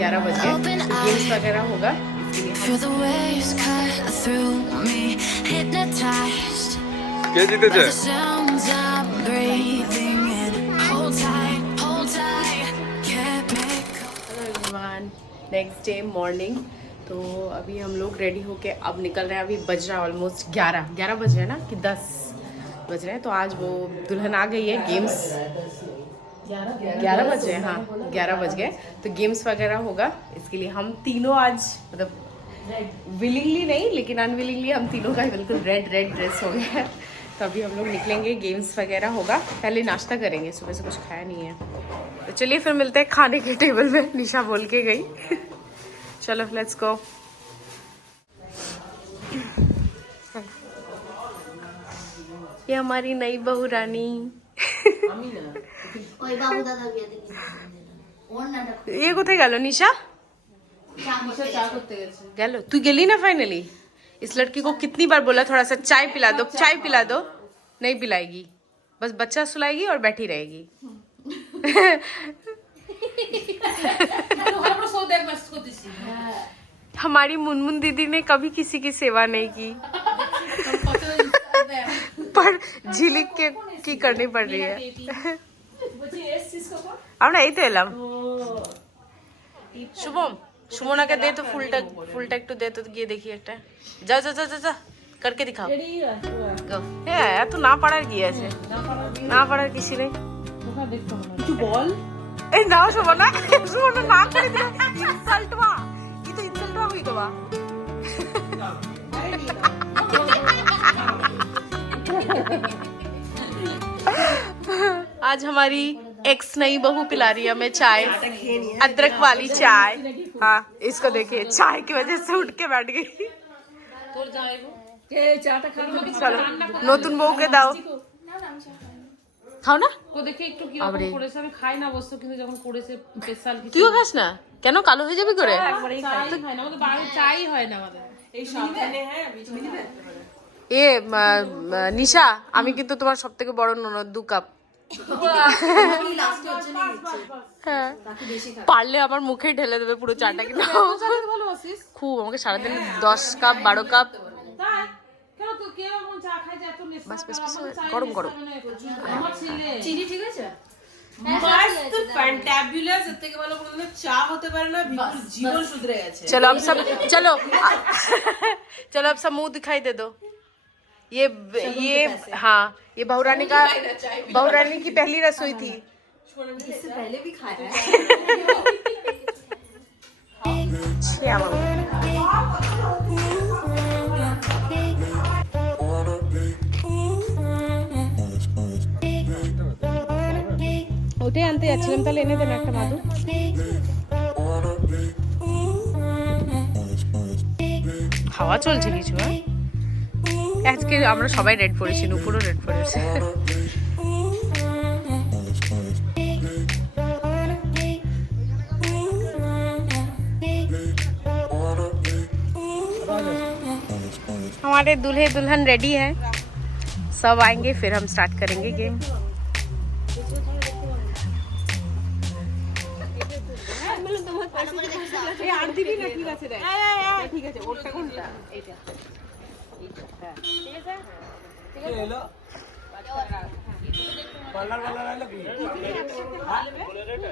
11 बज गए, गेम्स वगैरह होगा কে জিতেছে? Next day morning. तो अभी हम लोग रेडी होके अब निकल रहे हैं। अभी बज रहा है ऑलमोस्ट 11 बज रहे हैं ना कि 10 बज रहे हैं। तो आज वो दुल्हन आ गई है, गेम्स 11 बज रहे हैं, हाँ 11 बज गए। तो गेम्स वगैरह होगा, इसके लिए हम तीनों आज मतलब विलिंगली नहीं लेकिन अनविलिंगली हम तीनों का बिल्कुल रेड ड्रेस हो गया है। तो अभी हम लोग निकलेंगे, गेम्स वगैरह होगा। पहले नाश्ता करेंगे, सुबह से कुछ खाया नहीं है। तो चलिए फिर मिलते हैं खाने के टेबल में, निशा बोल के गई। चलो लेट्स गो। ये हमारी नई बहू रानी। ये কোথায় গেল निशा? গেল? তুই গেলি না फाइनली? इस लड़की को कितनी बार बोला थोड़ा सा चाय पिला दो, चाय पिला दो, नहीं पिलाएगी, बस बच्चा सुलाएगी और बैठी रहेगी। हमारी मुनमुन दीदी ने कभी किसी की सेवा नहीं की, पर झिलिक के की करनी पड़ रही है। আমরা এই তো এলাম। শুভম, সুমনাকে দে তো ফুলটা একটু দে তো, গিয়ে দেখি একটা। যা যা যা যা करके दिखाओ। হ্যাঁ, এত না পারার কি আছে? না পারার কিছু নেই। কিছু বল। এই নাও সুমনা, সুমনা না করে দিল। ইনসাল্ট वा, ये तो इंसल्ट हुई तो वा। आज हमारी एक्स नई बहू पिला रही है हमें चाय, अदरक वाली चाय। हाँ, इसको देखिए, चाय की वजह से उठ के बैठ गई। चलो নতুন বউকে দাও, খাও না। ও দেখে একটু কি রকম করেছে, আমি খাই না অবশ্য, কিন্তু যখন করেছে স্পেশাল কিছু। তুইও খাস না কেন? কালো হয়ে যাবে করে। চাই হয় না আমাদের, বাড়ি চাই হয় না আমাদের। এই সাবধানে। হ্যাঁ, এ নিশা, আমি কিন্তু তোমার সব থেকে বড় ননদ, 2 কাপ। হ্যাঁ, পারলে আমার মুখেই ঢেলে দেবে পুরো চাটা। কিন্তু খুব আমাকে সারাদিন 10 কাপ 12 কাপ। বাস বাস বাস, গরম গরম। চিনি ঠিক আছে, मस्त फैंटाबुलस, इतने के वालों को ना चाह होते पर ना बिल्कुल जीवन सुधरे गए। चलो अब सब, चलो चलो अब सब मुंह दिखाई दे दो। ये हाँ, ये बहुरानी का, बहुरानी की पहली रसोई थी। इससे पहले भी खाया है। ওটাই আনতে যাচ্ছিলাম, তাহলে এনে দেন একটা মাদু। হাওয়া চলছে কিছু। হ্যাঁ, আজকে আমরা সবাই রেড পরেছি, নুপুরও রেড পরেছে। हमारे दूल्हे दुल्हन रेडी हैं, सब आएंगे फिर हम स्टार्ट करेंगे गेम।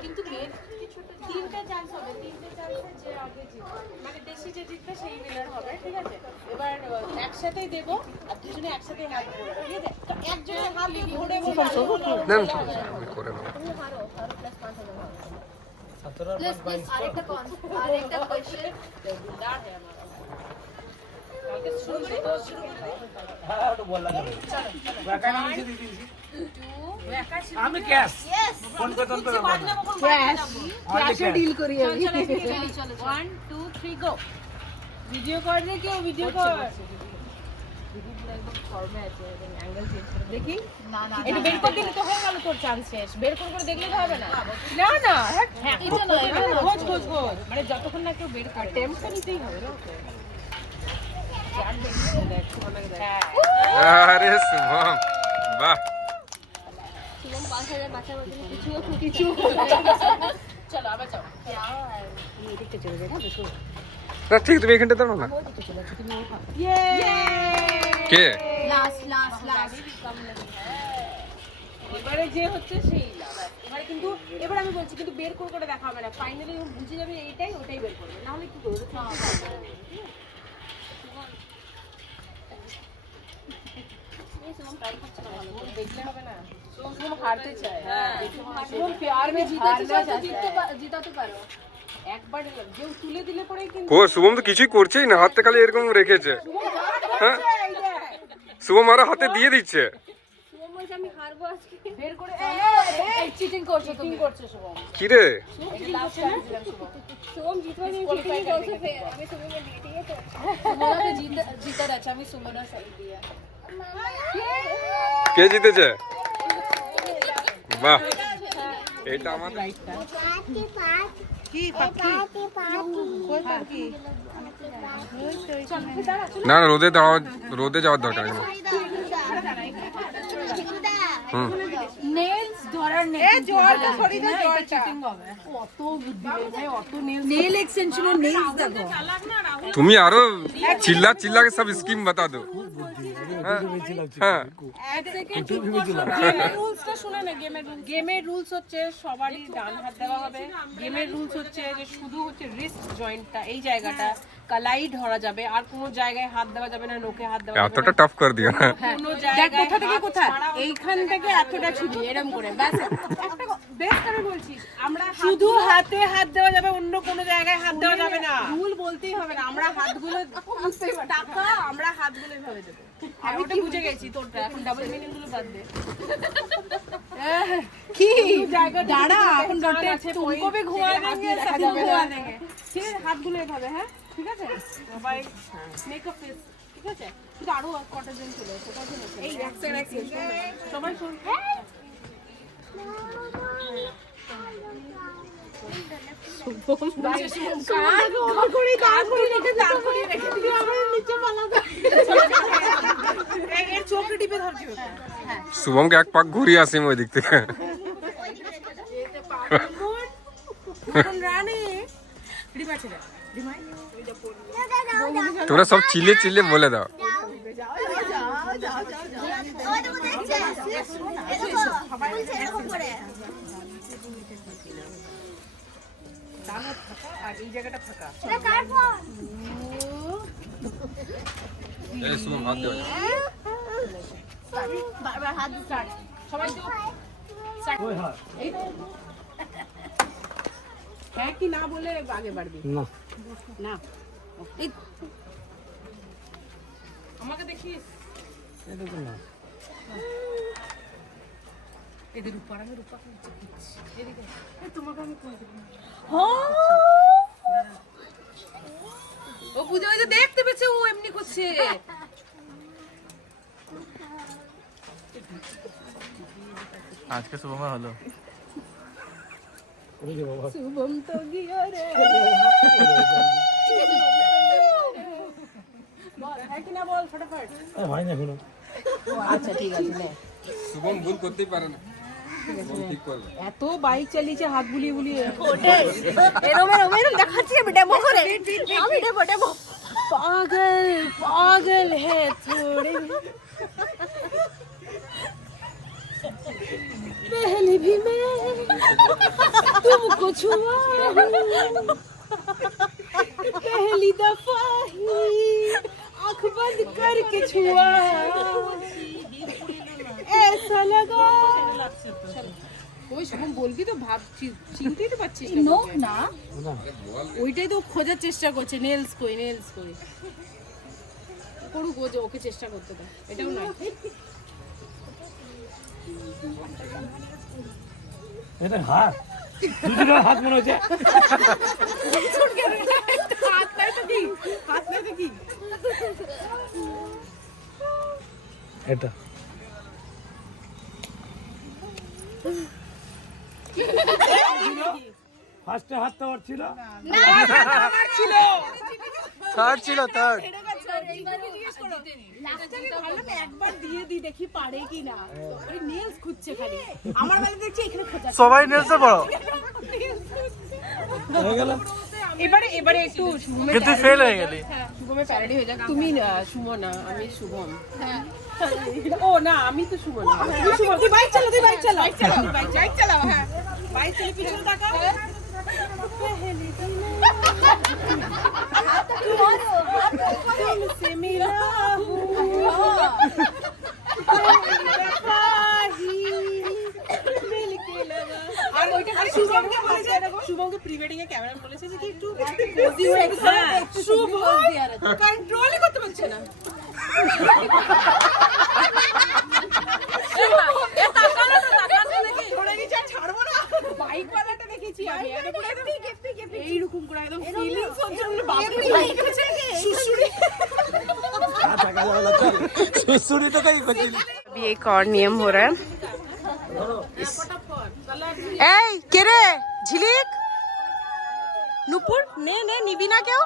কিন্তু তিনটা চান্স হবে, তিনটে চান্সে যে আগে জিতবে, মানে বেশি যে জিতবে সেই উইনার হবে, ঠিক আছে? এবার একসাথেই দেবো আর দুজনে একসাথেই হাত ধরবো, ঠিক আছে? তো একজনের হাত ধরে বলবো তুমি হারো, প্লাস 5,000 হবে। प्लस আরেকটা কোয়েশ্চেন, गुलदार है हमारा। কালকে শুরু করি, শুরু করি। হ্যাঁ, তো বল লাগা। চলো ওয়াকা নিচে দিয়ে দিয়েছি। আমি ক্যাশ ফোন পে তন্ত ক্যাশ ক্যাশে ডিল করি আমি। চলো 1 2 3 গো। ভিডিও কর রে, কেউ ভিডিও কর। দিদি পুরো একদম ফর্মে আছে, একদম অ্যাঙ্গেল চেঞ্জ করে দেখি। না না, এটা বের করে দিলে তো হয়ে গেল তোর চান্স শেষ। বের করে দেখলে তো হবে না। না না, হ্যাঁ এটা না, এটা না, খোঁজ মানে যতক্ষণ না কেউ বের করে অ্যাটেম্পট নিতেই হবে না। আরে শুভম, বাহ। শুভম 5,000 বাঁচাবার জন্য কিছু চলো আবার যাও। না ঠিক তুমি এখানটা দাঁড়াও না কে এবারে যে হচ্ছে সেই এবারে কিন্তু এবার আমি বলছি কিন্তু বের করে দেখা হবে না ফাইনালি বুঝে যাবে এইটাই ওটাই বের করবে না হলে কি করবে দেখলে হবে না শুভম হারতে চায় শুভম প্যার মে জিতাতে পারো একবার কেউ তুলে দিলে পরে কিন্তু ও শুভম তো কিছুই করছেই না হাতে খালি এরকম রেখেছে হ্যাঁ শুভম আরো হাতে দিয়ে দিচ্ছে আমি হারবো আজকে বের করে চিটিং করছো শুভম কি রে सोम जीतवा नहीं क्वालिफाई करके फिर हमें सुमन ने दी ठीक है तो सुमन ने जीता अच्छा मैं सुमन ने सही दिया কে জিতেছে বাহ এটা আমাদের না না রোদে যাওয়ার দরকার নেই নেলস ধরার নেই এ জলটা ছড়ি দাও জলটা চিটিং হবে কত বুদ্ধি রে ভাই অত নেল এক্সটেনশনের নেলস দেখো তুমি আরো চিল্লা চিল্লা के सब स्कीम बता दो হ্যাঁ এক সেকেন্ড রুলসটা শুনে না গেমের রুলস হচ্ছে সবারই ডান হাত দেওয়া হবে গেমের রুলস হচ্ছে যে শুধু হচ্ছে রিস্ট জয়েন্টটা এই জায়গাটা কালাই ধরা যাবে আর কোনো জায়গায় হাত দেওয়া যাবে না নোকে হাত দেওয়া যাবে এতটা টাফ করে দিও না কোনো জায়গায় কোথা থেকে কোথায় এইখান থেকে এতটা ছুটি এরকম করে ব্যাস একটা বেস্ট আমি বলছি আমরা শুধু হাতে হাত দেওয়া যাবে অন্য কোনো জায়গায় হাত দেওয়া যাবে না রুল বলতেই হবে না আমরা হাতগুলো টাকা আমরা হাতগুলো এভাবে দেব আমি কি বুঝে গেছি তোরটা এখন ডাবল মিনিং গুলো বাদ দে কি দাঁড়া এখন ডটে তুমকো भी घुमा देंगे सबको घुमा देंगे ঠিক আছে হাতগুলো এভাবে হ্যাঁ ঠিক আছে সবাই মেকআপ ফেস ঠিক আছে কিন্তু আরো কটা জন চলে এসে কজন আছে এই এক সাইড সবাই শুন শুভমকে এক পাক ঘুরিয়ে আসি ওই দিক থেকে তোমরা সব চিল্লে চিল্লে বলে দাও আর এই জায়গাটা ফাঁকা এই শুভম হাত দাও বারবার হাত স্টার্ট সবাই হ্যাঁ কি না বলে আগে বাড়বি না না আমাকে দেখিস এদের উপর আমি রূপা এদিকে তোমাকে আমি কই দেব ও পূজা ওই যে দেখতে পেয়েছে ও এমনি করছে আজকে শুভমের হলো শুভম তো গিয়া রে বল হ্যাঁ কি না বল ফটাফট হয় না এখনো আচ্ছা ঠিক আছে নে শুভম ভুল করতেই পারে না ঠিক করবে এত বাইক চালিয়েছে হাত বুলিয়ে বুলিয়ে এরম দেখাচ্ছি আমি ডেমো করে আমি ডেমো पागल पागल है थोड़े पहले भी मैं तुमको छुआ पहली दफा ही आँख बंद करके छुआ ऐसा लगा ওই শুভম বলবি তো ভাব চিনতেই তো পাচ্ছিস না নোক না ওইটাই তো খোঁজার চেষ্টা করছে নেলস কই করুক ও যে ওকে চেষ্টা করতে দাও এটাও নয় এটা হাত দুটো হাত মনে হচ্ছে হাত নাই তো কি এটা ফার্স্টে হাতটা ওর ছিল থার্ড ছিল থার্ড একবার দিয়ে দি দেখি পারে কিনা ওই নেলস খুঁজছে খালি আমার বেলা দেখছি এখানে খোঁজা সবাই নেলসে বড় হয়ে গেল এবারে একটু শুভমের কিন্তু ফেল হয়ে গেলি শুভমের প্যারাডি হয়ে যাক। তুমি না শুভ না, আমি শুভম। ও না, আমি তো শুভ না, তুমি শুভ। তুই বাইক চালা, তুই বাইক চালা, বাইক চালাও। হ্যাঁ, বাইক চালিয়ে পিছনে তাকাও। से मिला हूँ আর ওইটা করে শুভমকে বলেছে, শুভমকে প্রি ওয়েডিং এ ক্যামেরা বলেছে যে একটু কোজি হয়ে গেছে, শুভ কন্ট্রোল করতে পারছে না। ছাড়বো না, বাইক ওয়ালাটা দেখেছি আমি এইরকম করে একদম ফিলিংস হচ্ছে सुसुरी तो कहीं बची अभी एक और नियम हो रहा है। ए केरे झिलिक नुपुर ने निबी ना क्यों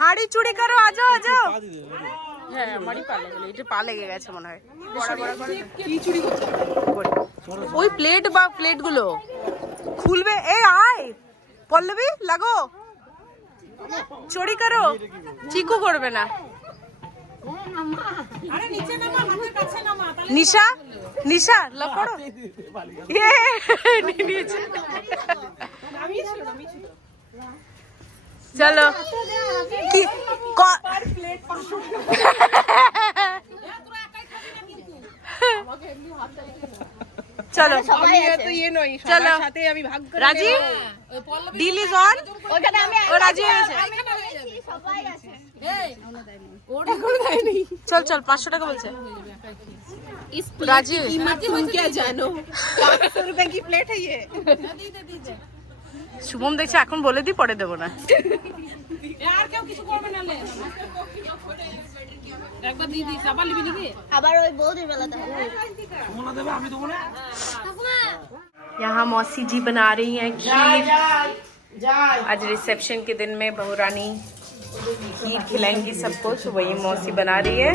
হাড়ি চুরি করো, আজো আজো। হ্যাঁ, আমারই পা লেগে, এটা পা লেগে গেছে মনে হয়। কি চুরি করছে? ওই প্লেট বা প্লেটগুলো খুলবে। এই আয় পল্লবী, লাগো, চুরি করো, চিকু করবে না। নিশা নিশা লপড়ো চলো কি চলো চলো রাজি, ডিল ইজ অন। ও রাজি হয়েছে। চল চল, 500 টাকা বলছে। राजी तुम क्या जानो, 500 रुपए की प्लेट है ये। শুভম দেখছে, এখন বলে দি, পরে দেবো না। আর কেউ কিছু করবে না, লে একবার দিদি সাবান লিবি নাকি? আবার ওই বৌদির বেলাতে सुमना देबे আমি দেব না यहाँ मौसी जी बना रही हैं खीर। आज रिसेप्शन के दिन में बहू रानी खीर खिलाएंगी सबको, तो वही मौसी बना रही है।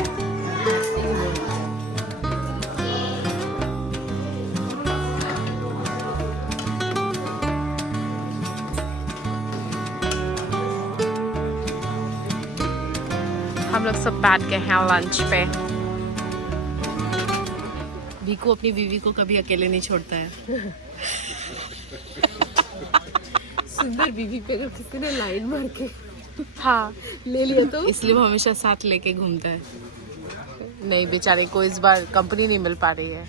हम लोग सब बैठ गए हैं लंच पे। भीकू अपनी बीवी को कभी अकेले नहीं छोड़ता है। सुंदर बीवी पे अगर किसी ने लाइन मार के हाँ ले लिया तो इसलिए वो हमेशा साथ लेके घूमता है। नहीं, बेचारे को इस बार कंपनी नहीं मिल पा रही है।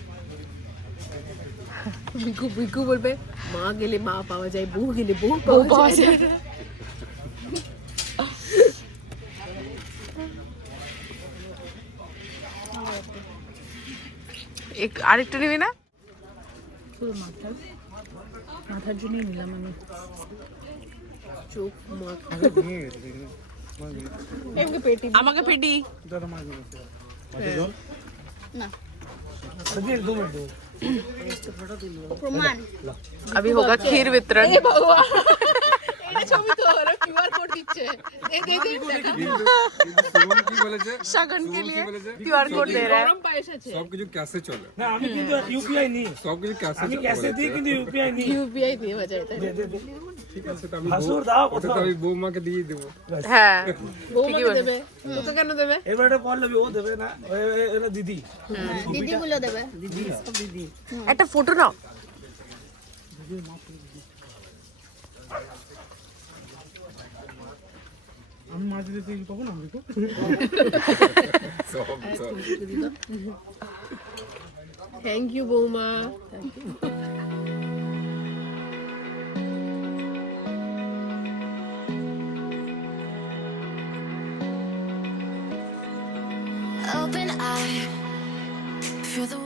भीकू बोल पे माँ के लिए माँ पावा जाए, बहू के लिए बहू पावा जाए। एक আরেকটা নিবি না? মাথার জন্যই নিলাম আমি। চোখ আমাকে পেটি প্রমাণ अभी होगा खीर वितरण। शगन के लिए QR कोड दे रहा है। সবকিছু ক্যাশে চলে না আমি কিন্তু ইউপিআই নি সবকিছু ক্যাশে আমি ক্যাশে দিই কিন্তু ইউপিআই নি यूपीआई नहीं हो जाता है। ঠিক আছে, তো আমি হাসুর দাও ওটা তো আমি বৌমাকে দিয়ে দেবো। হ্যাঁ, ঠিকই বলেছে। তোকে কেন দেবে? এবারে পড়লবি ও দেবে না, এরা দিদি দিদি গুলো দেবে। একটা ফটো নাও। আমি মাছ দিতে কখন আমি তো সব সব থ্যাংক ইউ বৌমা। Open eye, feel the